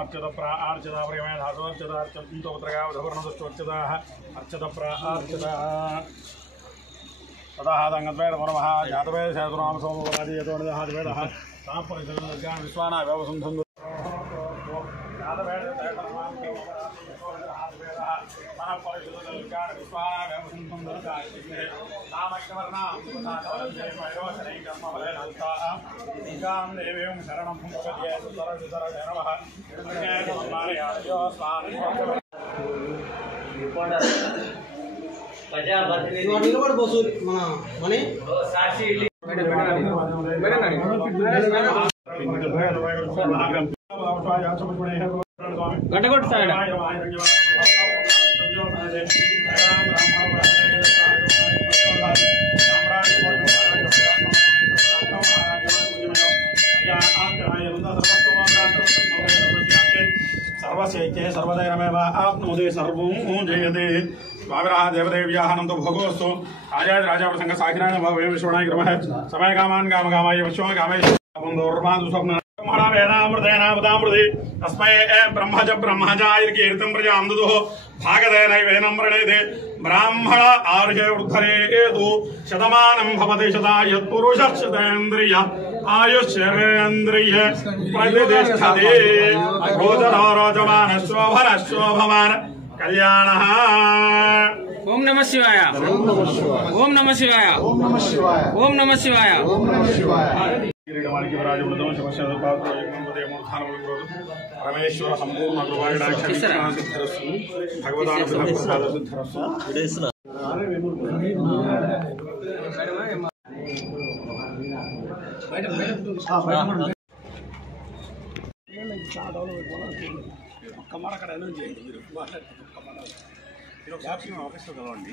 अर्चत प्रार्चत प्रेमय धातुर्चत अर्चन्तोत्रगावधवर्णदुष्टोर्चताः अर्चत प्रार्चत तदा हादङ्गद्वैतमनमः जातवेदशास्त्रनाम सोमवरादीयतो निदहादिवेदः तापरिसर्गज्ञान विश्वाना व्यवसंसन्धु गटगट साइड सर्वशैत्ये सर्वदैरमेव आप्नोति सर्वं जयते स्वामिनः देवदेव्याः नन्दो भोगोऽस्तु आजाय राजाप्रसङ्ग साखिनाय नमः वयं विश्वनाय नमः समय कामान् कामकामाय विश्वं कामेश बन्धोर्मादु स्वप्न वेदामृतेनामृतामृते तस्मै ब्रह्मज ब्रह्मजायकीर्तिं प्रजां दुदुः भागदेनैवेनं प्रणेते ब्राह्मण आर्षे वृद्धरेतु शतमानं भवति शतायुः आयुष्येन्द्रिय प्रतिष्ठते रोजरो रोजमानश्वभनश्वभवान् कल्याणः। ओम नमः शिवाय ओम नमः शिवाय ओम नमः शिवाय ओम नमः शिवाय ओम नमः शिवाय। परमेश्वर संपूर्ण भगवदान कमार अక్కడ అనౌన్స్ చేయండి మీరు మీరు ఆఫీస్ ఆఫీస్లో కలవండి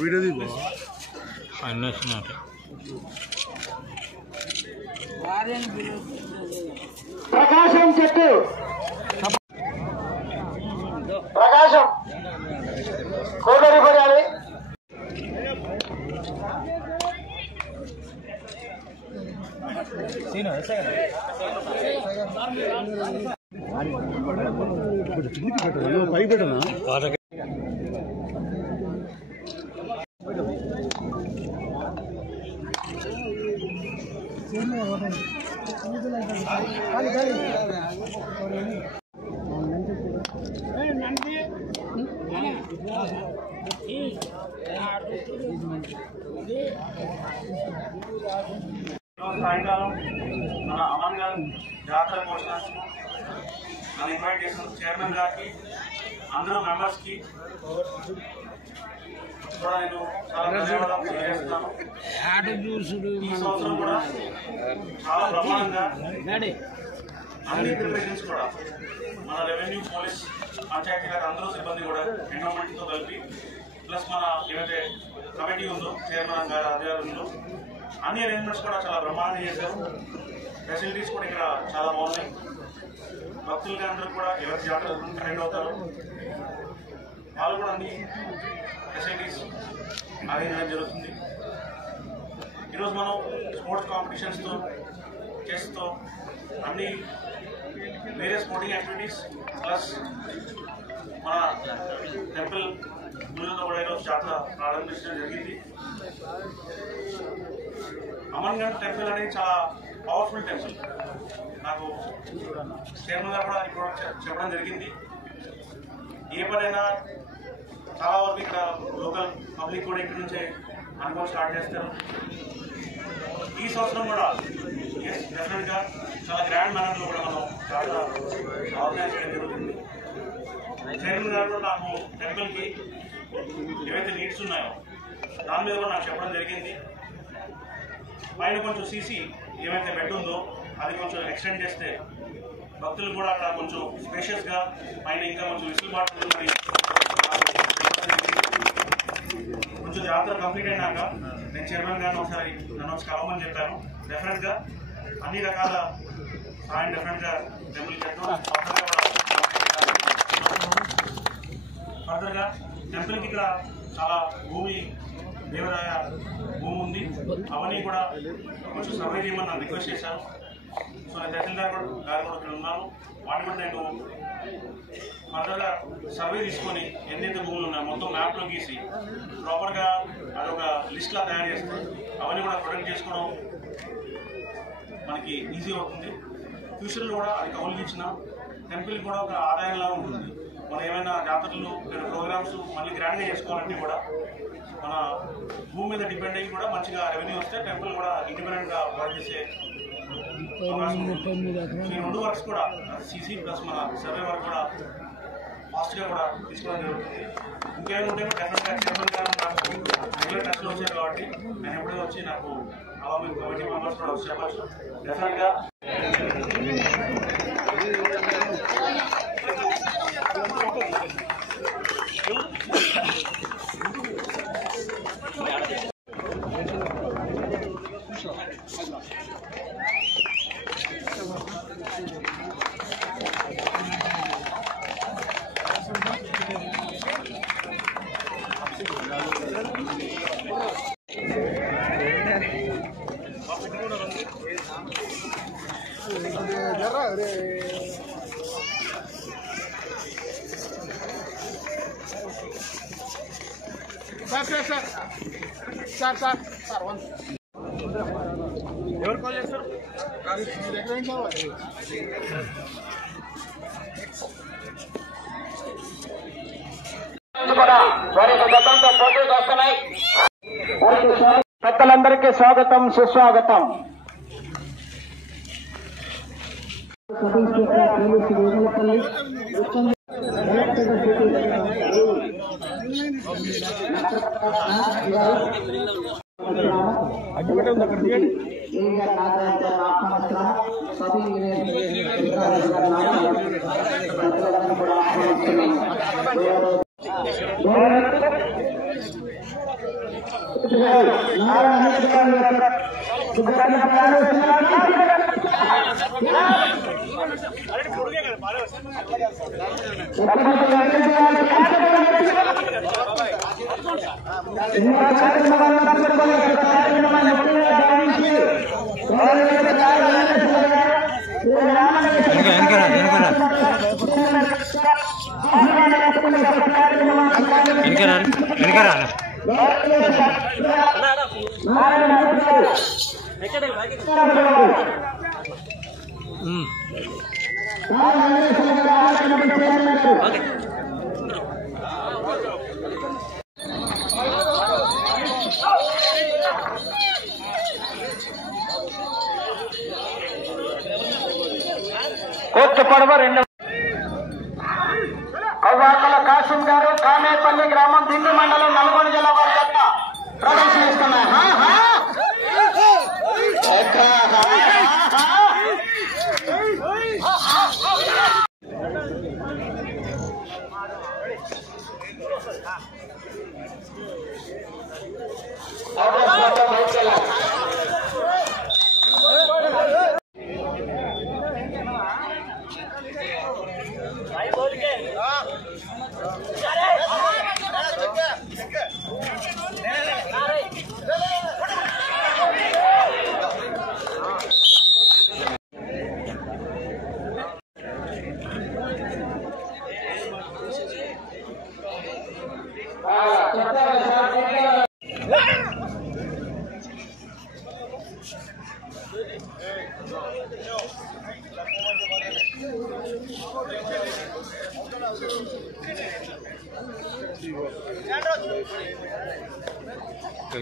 वीडियो दी प्रकाशम చెట్టు ప్రకాశం కోడరి పడాలి సీను పై పెట్టనా సాయంకాలం మన అమన్ గారు జాతర కోసం నన్ను ఇన్వైట్ చేసిన చైర్మన్ గారికి అందరూ మెంబర్స్కి కూడా నేను చాలా ధన్యవాదాలు తెలియజేస్తున్నాను. ఈ సంవత్సరం కూడా చాలా బ్రహ్మాండంగా అన్ని ప్రిపరేషన్స్ కూడా మన రెవెన్యూ పోలీస్ పంచాయతీరాజ్ అందరూ సిబ్బంది కూడా ఎండోమెంట్తో కలిపి ప్లస్ మన ఏదైతే కమిటీ ఉందో చైర్మన్ గారి ఆధ్వర్యంలో అన్ని అరేంజ్మెంట్స్ కూడా చాలా బ్రహ్మాండంగా చేశారు. ఫెసిలిటీస్ కూడా ఇక్కడ చాలా బాగున్నాయి. భక్తులకి అందరూ కూడా ఎవరి జాతర అటెండ్ అవుతారు వాళ్ళు కూడా అన్ని ఫెసిలిటీస్ అరేంజ్ చేయడం జరుగుతుంది. ఈరోజు మనం స్పోర్ట్స్ కాంపిటీషన్స్తో చెస్తో అన్ని వేరే స్పోర్టింగ్ యాక్టివిటీస్ ప్లస్ మన టెంపుల్ గుళ్ళతో కూడా ఈరోజు జాతర ప్రారంభించడం జరిగింది. అమన్గఢ్ టెంపుల్ అనేది చాలా పవర్ఫుల్ టెంపుల్. నాకు చైర్మన్ గారు కూడా ఇప్పుడు చెప్పడం జరిగింది. ఏ పనైనా చాలా వరకు ఇక్కడ లోకల్ పబ్లిక్ కూడా ఇంటి నుంచే అనుభవం స్టార్ట్ చేస్తారు. ఈ సంవత్సరం కూడా డెఫినెట్గా చాలా గ్రాండ్ మేనర్లో కూడా మనం చాలా ఆర్గనైజ్ చేయడం జరుగుతుంది. చైర్మన్ గారు నాకు టెంపుల్కి ఏవైతే నీడ్స్ ఉన్నాయో దాని మీద కూడా నాకు చెప్పడం జరిగింది. పైన కొంచెం సీసీ ఏమైతే బెడ్ ఉందో అది కొంచెం ఎక్స్టెండ్ చేస్తే భక్తులు కూడా అక్కడ కొంచెం స్పేషియస్గా పైన ఇంకా కొంచెం విసులుబాటు కొంచెం జాతర కంప్లీట్ అయినాక నేను చైర్మన్ గారిని ఒకసారి నన్ను వచ్చి కలవమని చెప్పాను. డెఫినెట్గా అన్ని రకాల సాయం డెఫినెట్గా టెంపుల్ చేద్దాం. ఫర్దర్గా టెంపుల్కి ఇక్కడ చాలా భూమి దేవరాయ భూమి ఉంది, అవన్నీ కూడా కొంచెం సర్వే చేయమని నన్ను రిక్వెస్ట్ చేశాను. సో నేను తహసీల్దార్ గారు కూడా ఇక్కడ ఉన్నాను. వాటిని కూడా నేను ఫర్దర్గా సర్వే తీసుకొని ఎన్నైతే భూములు ఉన్నాయో మొత్తం మ్యాప్లో గీసి ప్రాపర్గా అదొక లిస్ట్లా తయారు చేస్తే అవన్నీ కూడా ప్రొటెక్ట్ చేసుకోవడం మనకి ఈజీ అవుతుంది. ఫ్యూచర్లో కూడా అది కౌలుకి ఇచ్చిన టెంపుల్కి కూడా ఒక ఆదాయంలా ఉంటుంది. మనం ఏమైనా జాతరలు లేదా ప్రోగ్రామ్స్ మళ్ళీ గ్రాండ్గా చేసుకోవాలంటే కూడా మన భూమి మీద డిపెండ్ అయ్యి కూడా మంచిగా రెవెన్యూ వస్తే టెంపుల్ కూడా ఇండిపెండెంట్గా వర్క్ చేసే అవకాశం ఉంటుంది. ఈ రెండు వర్క్స్ కూడా సీసీ ప్లస్ మన సర్వే వర్క్ కూడా ఫాస్ట్గా కూడా తీసుకోవడం జరుగుతుంది. ఇంకేమైనా ఉంటే డెఫినెట్గా చైర్మన్ గారు నాకు రెగ్యులర్ టచ్లో వచ్చారు కాబట్టి నేను ఎప్పుడైనా వచ్చి నాకు అలాగే కమిటీ మెంబర్స్ కూడా వచ్చి చెప్పచ్చు. డెఫినెట్గా ఎవరు కాల్ చేస్తారు? వారి గతంతో పోటీలు వస్తున్నాయి. పెద్దలందరికీ స్వాగతం, సుస్వాగతం. కోర్టు పడవ రెండు కవ్వాకల కాసిం గారు కామేపల్లి గ్రామం దిండి మండలం నల్గొండ జిల్లా వారి జత ప్రదర్శనిస్తున్నాయి.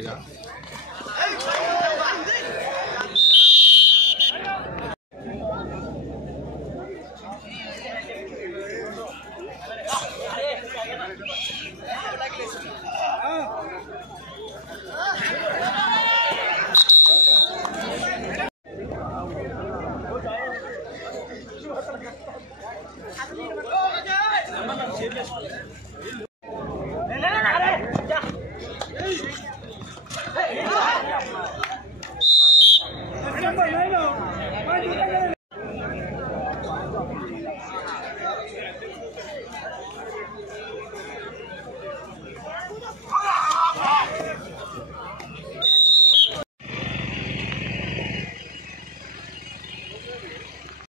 जा